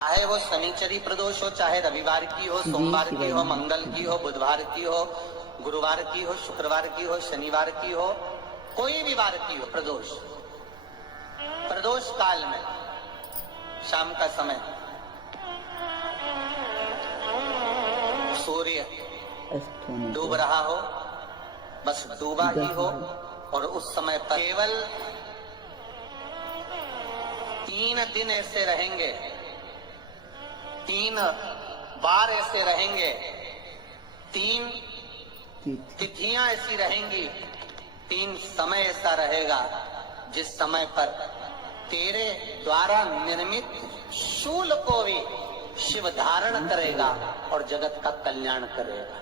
चाहे वो शनिचरी प्रदोष हो, चाहे रविवार की हो, सोमवार की हो, मंगल की हो, बुधवार की हो, गुरुवार की हो, शुक्रवार की हो, शनिवार की हो, कोई भी वार की हो, प्रदोष प्रदोष काल में शाम का समय सूर्य डूब रहा हो, बस डूबा ही हो, और उस समय पर केवल 3 दिन ऐसे रहेंगे, 3 बार ऐसे रहेंगे, 3 तिथियां ऐसी रहेंगी, 3 समय ऐसा रहेगा जिस समय पर तेरे द्वारा निर्मित शूल को भी शिव धारण करेगा और जगत का कल्याण करेगा।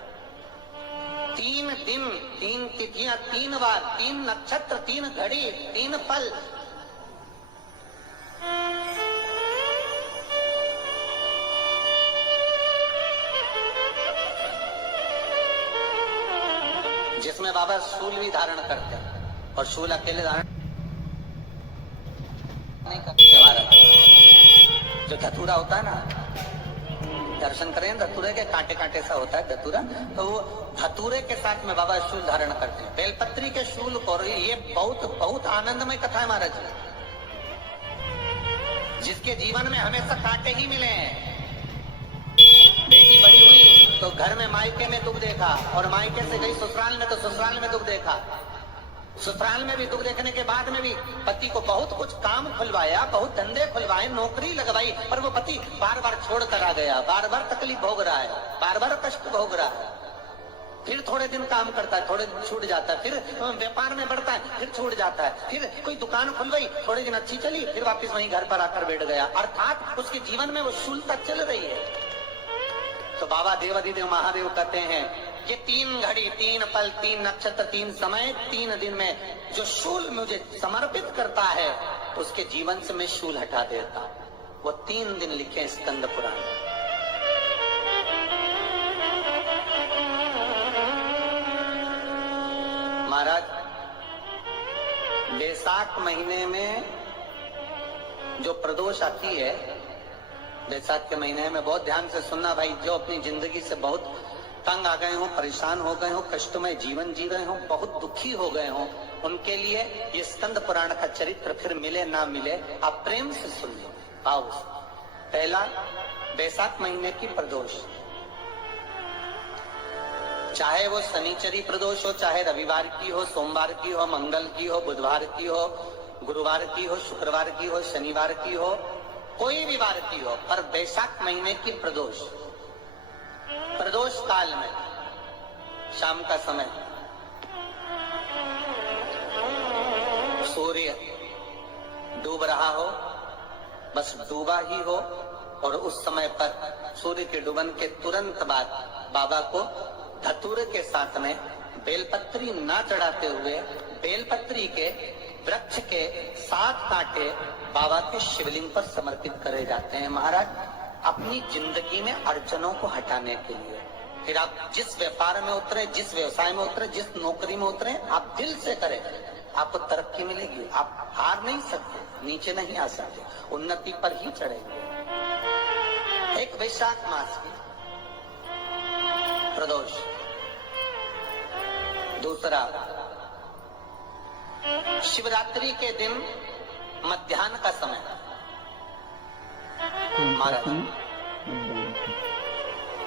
3 दिन, 3 तिथियां, 3 बार, 3 नक्षत्र, 3 घड़ी, 3 फल। जिसमें बाबा शूल भी धारण करते हैं, और शूल अकेले धारण नहीं करते महाराज। जो धतूरा होता है ना, दर्शन करें धतूरे के, कांटे कांटे सा होता है धतूरा, तो वो धतूरे के साथ में बाबा शूल धारण करते हैं, बेलपत्री के शूल को। ये बहुत बहुत आनंदमय कथा है महाराज, जिसके जीवन में हमेशा कांटे ही मिले हैं। बेटी बड़ी हुई तो घर में मायके में दुख देखा, और मायके से गई ससुराल में तो ससुराल में दुख देखा। ससुराल में भी दुख देखने के बाद में भी पति को बहुत कुछ काम खुलवाया, बहुत धंधे खुलवाए, नौकरी लगवाई, पर वो पति बार बार छोड़ कर आ गया, बार बार तकलीफ भोग रहा है, बार बार कष्ट भोग रहा है। फिर थोड़े दिन काम करता है, थोड़े दिन छूट जाता है, फिर व्यापार में बढ़ता है, फिर छूट जाता है, फिर कोई दुकान खुल गई, थोड़े दिन अच्छी चली, फिर वापस वहीं घर पर आकर बैठ गया। अर्थात उसके जीवन में वो शूलता चल रही है। तो बाबा देवाधिदेव महादेव कहते हैं, ये 3 घड़ी, 3 पल, 3 नक्षत्र, 3 समय, 3 दिन में जो शूल मुझे समर्पित करता है, उसके जीवन से मैं शूल हटा देता। वो 3 दिन लिखे स्कंद पुराण में। महाराज, बैसाख महीने में जो प्रदोष आती है, बैसाख के महीने में बहुत ध्यान से सुनना भाई, जो अपनी जिंदगी से बहुत तंग आ गए हो, परेशान हो गए हो, कष्टमय जीवन जी रहे हो, बहुत दुखी हो गए हो, उनके लिए ये स्कंद पुराण का चरित्र फिर मिले ना मिले, आप प्रेम से सुनिए। आओ, पहला बैसाख महीने की प्रदोष, चाहे वो शनिचरी प्रदोष हो, चाहे रविवार की हो, सोमवार की हो, मंगल की हो, बुधवार की हो, गुरुवार की हो, शुक्रवार की हो, शनिवार की हो, कोई भी वार की हो, पर बैसाख महीने की प्रदोष, प्रदोष काल में शाम का समय सूर्य डूब रहा हो, बस डूबा ही हो, और उस समय पर सूर्य के डूबन के तुरंत बाद बाबा को धतूरे के साथ में बेलपत्री ना चढ़ाते हुए, बेलपत्री के वृक्ष के 7 कांटे बाबा के शिवलिंग पर समर्पित करे जाते हैं महाराज, अपनी जिंदगी में अड़चनों को हटाने के लिए। फिर आप जिस व्यापार में उतरे, जिस व्यवसाय में उतरे, जिस नौकरी में उतरे, आप दिल से करें, आपको तरक्की मिलेगी। आप हार नहीं सकते, नीचे नहीं आ सकते, उन्नति पर ही चढ़ेंगे। एक वैशाख मास की प्रदोष, दूसरा शिवरात्रि के दिन मध्याह्न का समय महाराज,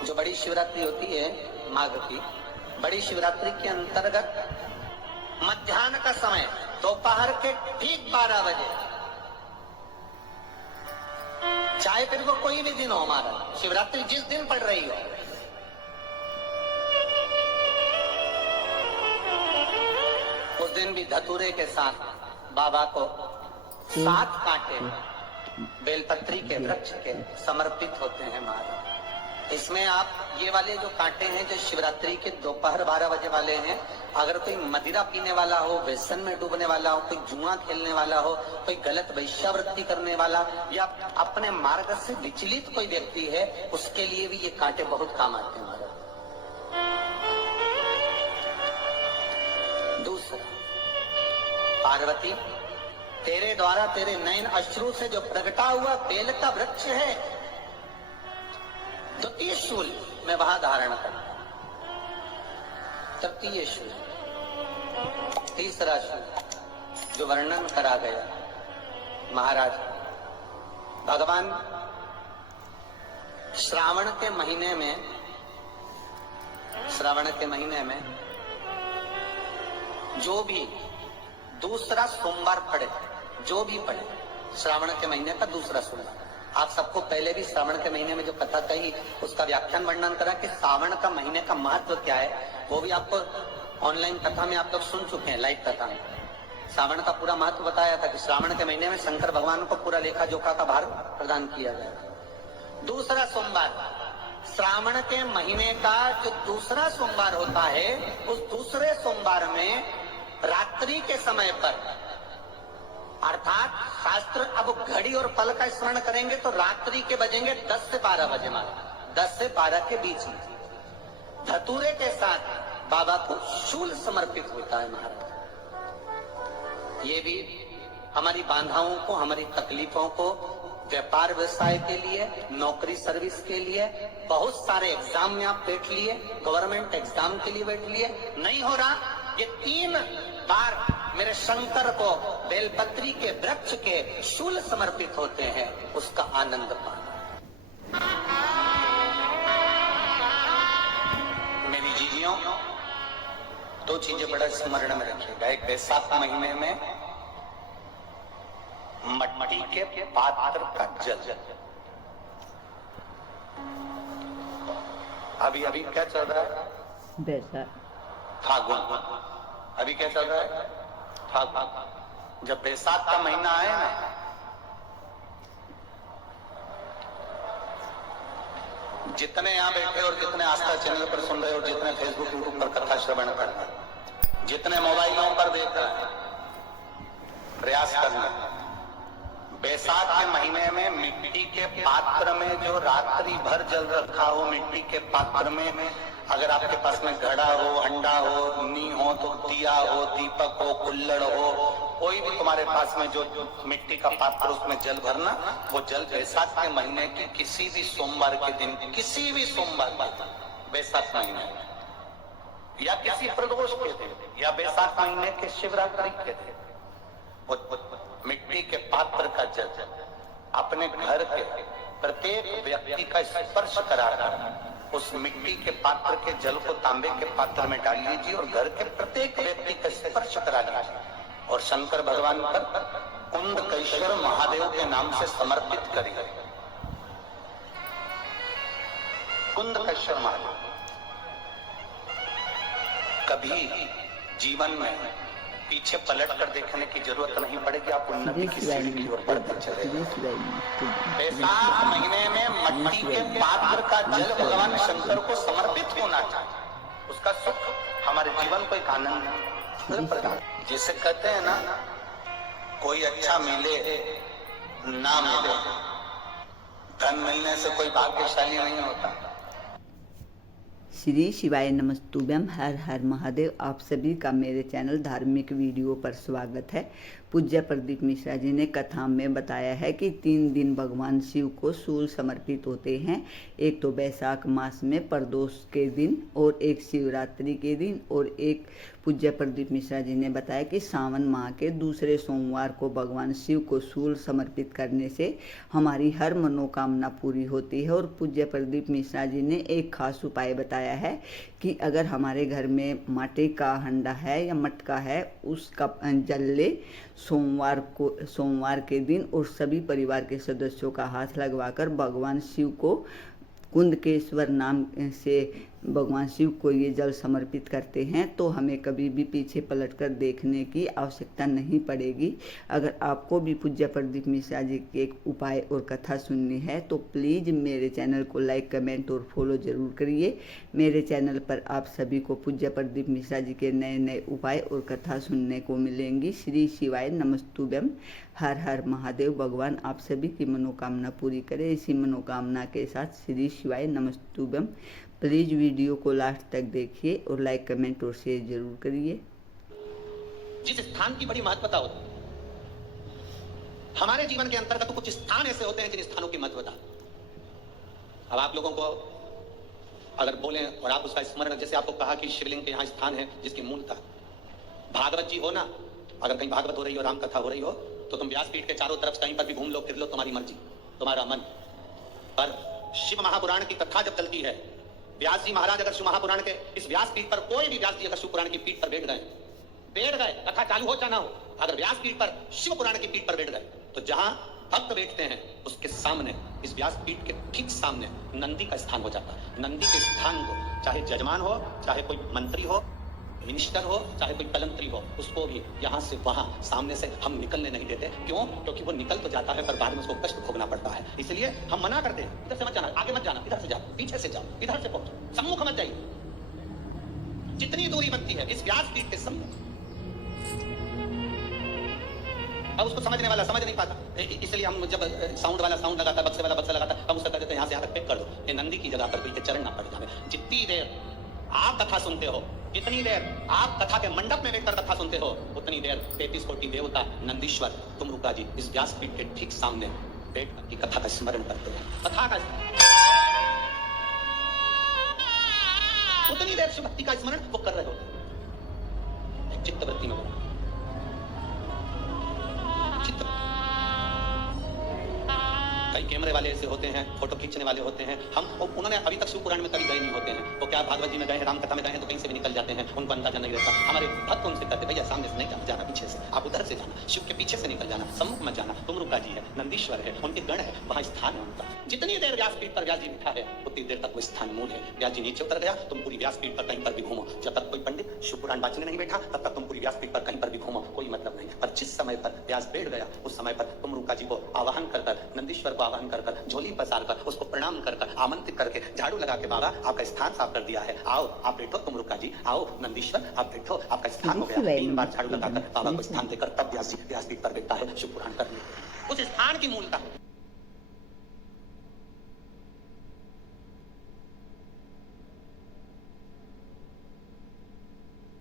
जो बड़ी शिवरात्रि होती है माघ की, बड़ी शिवरात्रि के अंतर्गत मध्याह्न का समय, दोपहर के ठीक 12 बजे, चाहे फिर वो कोई भी दिन हो हमारा, शिवरात्रि जिस दिन पड़ रही हो, उस दिन भी धतूरे के साथ बाबा को 7 कांटे बेलपत्री के वृक्ष के समर्पित होते हैं महाराज। इसमें आप ये वाले जो कांटे हैं, जो शिवरात्रि के दोपहर 12 बजे वाले हैं, अगर कोई मदिरा पीने वाला हो, व्यसन में डूबने वाला हो, कोई जुआ खेलने वाला हो, कोई गलत वैश्यावृत्ति करने वाला, या अपने मार्ग से विचलित कोई व्यक्ति है, उसके लिए भी ये कांटे बहुत काम आते हैं महाराज। दूसरा, पार्वती, तेरे द्वारा तेरे नयन अश्रु से जो प्रगटा हुआ बेल का वृक्ष है, शूल मैं वहां धारण करता हूं। तृतीय शूल, तीसरा शूल जो वर्णन करा गया महाराज, भगवान श्रावण के महीने में जो भी दूसरा सोमवार पड़े, जो भी पड़े श्रावण के महीने का दूसरा सोमवार, आप सबको पहले भी श्रावण के महीने में जो कथा कही उसका व्याख्यान वर्णन करा कि श्रावण का महीने का महत्व क्या है, वो भी आपको ऑनलाइन कथा में आप लोग सुन चुके हैं, लाइव कथा में श्रावण का पूरा महत्व बताया था कि श्रावण के महीने में शंकर भगवान को पूरा लेखा जोखा का भार प्रदान किया गया। दूसरा सोमवार, श्रावण के महीने का जो दूसरा सोमवार होता है, उस दूसरे सोमवार में रात्रि के समय पर, अर्थात शास्त्र अब घड़ी और पल का स्मरण करेंगे तो रात्रि के बजेंगे 10 से 12 बजे, मारा 10 से 12 के बीच में धतूरे के साथ बाबा को शूल समर्पित होता है महाराज। ये भी हमारी बाधाओं को, हमारी तकलीफों को, व्यापार व्यवसाय के लिए, नौकरी सर्विस के लिए, बहुत सारे एग्जाम में आप बैठ लिए, गवर्नमेंट एग्जाम के लिए बैठ लिए, नहीं हो रहा, ये 3 बार मेरे शंकर को बेलपत्री के वृक्ष के शूल समर्पित होते हैं, उसका आनंद पाना। मेरी जीवियों, 2 चीजें बड़ा स्मरण में रखिएगा। एक, बैसाख महीने में मट्टी के पात्र का जल, अभी क्या चल रहा है? बैसाख, फागुन। अभी क्या चल रहा है? फागुन। जब बैसाख का महीना आए ना, जितने यहाँ बैठे और जितने आस्था चैनल पर सुन रहे हो, जितने फेसबुक यूट्यूब पर कथा श्रवण कर रहे, जितने मोबाइलों पर देख रहे, प्रयास करना, बैसाख के महीने में मिट्टी के पात्र में जो रात्रि भर जल रखा हो, मिट्टी के पात्र में, अगर आपके पास में घड़ा हो, हंडा हो, नी हो, तो दिया हो, दीपक हो, कुल्लड़ हो, कोई भी तुम्हारे पास में जो मिट्टी का पात्र, उसमें जल भरना। वो जल बैसाख के महीने की किसी भी सोमवार के दिन, किसी भी सोमवार के दिन, बैसाख महीने या किसी प्रदोष के दिन, या बैसाख महीने के शिवरात्रि के दिन, मिट्टी के पात्र का जल अपने घर के प्रत्येक व्यक्ति का स्पर्श कराकर उस मिट्टी के पात्र के जल को तांबे के पात्र में डाल लीजिए और घर के प्रत्येक व्यक्ति का स्पर्श करा लीजिए और शंकर भगवान पर कुंदकेश्वर महादेव के नाम से समर्पित करिए। कुंदकेश्वर महादेव, कभी जीवन में पीछे पलट कर देखने की जरूरत नहीं पड़ेगी, आप उन्नति की सीढ़ी की ओर बढ़ते चले। बैसाख महीने में मट्टी के पात्र का जल भगवान शंकर को समर्पित होना चाहिए, उसका सुख हमारे जीवन को एक आनंद प्रदान। जिसे कहते हैं ना, कोई अच्छा मिले ना मिले, धन मिलने से कोई भाग्यशाली नहीं होता। श्री शिवाय नमस्तुभ्यम, हर हर महादेव। आप सभी का मेरे चैनल धार्मिक वीडियो पर स्वागत है। पूज्य प्रदीप मिश्रा जी ने कथा में बताया है कि 3 दिन भगवान शिव को शूल समर्पित होते हैं। एक तो बैसाख मास में प्रदोष के दिन, और एक शिवरात्रि के दिन, और एक पूज्य प्रदीप मिश्रा जी ने बताया कि सावन माह के दूसरे सोमवार को भगवान शिव को शूल समर्पित करने से हमारी हर मनोकामना पूरी होती है। और पूज्य प्रदीप मिश्रा जी ने एक खास उपाय बताया है कि अगर हमारे घर में माटी का हंडा है या मटका है, उसका जल ले सोमवार के दिन और सभी परिवार के सदस्यों का हाथ लगवाकर भगवान शिव को कुंदकेश्वर नाम से भगवान शिव को ये जल समर्पित करते हैं तो हमें कभी भी पीछे पलटकर देखने की आवश्यकता नहीं पड़ेगी। अगर आपको भी पूज्य प्रदीप मिश्रा जी के एक उपाय और कथा सुननी है तो प्लीज़ मेरे चैनल को लाइक, कमेंट और फॉलो ज़रूर करिए। मेरे चैनल पर आप सभी को पूज्य प्रदीप मिश्रा जी के नए नए उपाय और कथा सुनने को मिलेंगी। श्री शिवाय नमस्तुभ्यम, हर हर महादेव। भगवान आप सभी की मनोकामना पूरी करे। इसी मनोकामना के साथ श्री शिवाय नमस्तुभ्यम। प्लीज़ वीडियो को लास्ट तक देखिए और लाइक, कमेंट और शेयर जरूर करिए। जिस स्थान की बड़ी महत्वता होती है, हमारे जीवन के अंतर्गत कुछ स्थान ऐसे होते हैं जिन स्थानों की महत्वता। अब आप लोगों को अगर बोले और आप उसका स्मरण, जैसे आपको कहा कि शिवलिंग के यहाँ स्थान है जिसकी मूलता भागवत जी हो ना, अगर कहीं भागवत हो रही हो, राम कथा हो रही हो, तो तुम व्यासपीठ के चारों तरफ कहीं पर भी घूम लो, फिर लो, तुम्हारी मर्जी, तुम्हारा मन। पर शिव महापुराण की कथा जब चलती है, व्यास जी महाराज अगर शिव महापुराण के इस व्यासपीठ पर, कोई भी व्यास जी अगर शिव पुराण की पीठ पर बैठ गए, कथा चालू हो चाहे ना हो, अगर व्यासपीठ पर शिव पुराण की पीठ पर बैठ गए, तो जहां भक्त बैठते हैं उसके सामने, इस व्यासपीठ के ठीक सामने नंदी का स्थान हो जाता है। नंदी के स्थान को चाहे जजमान हो, चाहे कोई मंत्री हो, मिनिस्टर हो, चाहे कोई कलंत्री हो, उसको भी यहाँ से वहां सामने से हम निकलने नहीं देते। क्यों? क्योंकि वो निकल तो जाता है पर बाद में उसको कष्ट भोगना पड़ता है। इसलिए हम मना करते हैं, इधर से मत जाना, आगे मत जाना, इधर से जाओ, पीछे से जाओ, इधर से पहुंचो, सम्मुख मत जाइए। जितनी दूरी बनती है इस व्यासपीठ के सम्मुख। अब उसको समझने वाला समझ नहीं पाता, इसलिए हम जब साउंड वाला साउंड लगाता, बक्से वाला बक्सा लगाता, हम उसका कहते हैं यहाँ से यहाँ तक पैक कर दो, ये नंदी की जगह पर कोई चरण ना पड़ जाए। जितनी देर आप कथा सुनते हो, जितनी देर आप कथा के मंडप में बैठकर कथा सुनते हो, उतनी देर 33 कोटि देवता नंदीश्वर तुमरुका जी इस व्यासपीठ के ठीक सामने बैठ कर की कथा का स्मरण करते हैं। कथा का उतनी देर शिव भक्ति का स्मरण वो कर रहे होते, चित्तवृत्ति में बोला चित्त। कई कैमरे वाले ऐसे होते हैं, फोटो खींचने वाले होते हैं, हम उन्होंने अभी तक शिव पुराण में कभी गए नहीं होते हैं, वो क्या भागवत जी में गए हैं, राम कथा में गए हैं, तो कहीं से भी निकल जाते हैं, उनको अंदाजा नहीं रहता। हमारे भक्त उनसे कहते भैया सामने से नहीं जाना, पीछे से, आप उधर से जाना, शिव के पीछे से निकल जाना, सम्मुख मत जाना, तुमरुका जी है, नंदीश्वर है, उनके गण है, वहां स्थान है उनका। जितनी देर व्यासपीठ पर व्यास जी बैठा है उतनी देर तक वो स्थान मूल है। व्यास जी नीचे उतर गया, तुम पूरी व्यासपीठ पर कहीं पर भी घूमो, जब तक कोई पंडित शिव पुराण बांचने नहीं बैठा तब तक तुम पूरी व्यासपीठ पर कहीं पर भी घूमो, कोई मतलब नहीं। पर जिस समय पर व्यास बैठ गया उस समय पर तुमरुका जी को आवाहन कर, नंदीश्वर को आवाहन कर, झोली पसार कर, उसको प्रणाम कर, आमंत्रित करके, झाड़ू लगा के, बाबा आपका स्थान साफ कर दिया है, आओ आप बैठो, तुमरुका जी आओ, नंदीश्वर आप बैठो, आपका स्थान हो गया। 3 बार झाड़ू लगाकर बाबा को स्थान देकर तब व्यासपीठ पर बैठता है शिव पुराण करने। उस स्थान की मूलता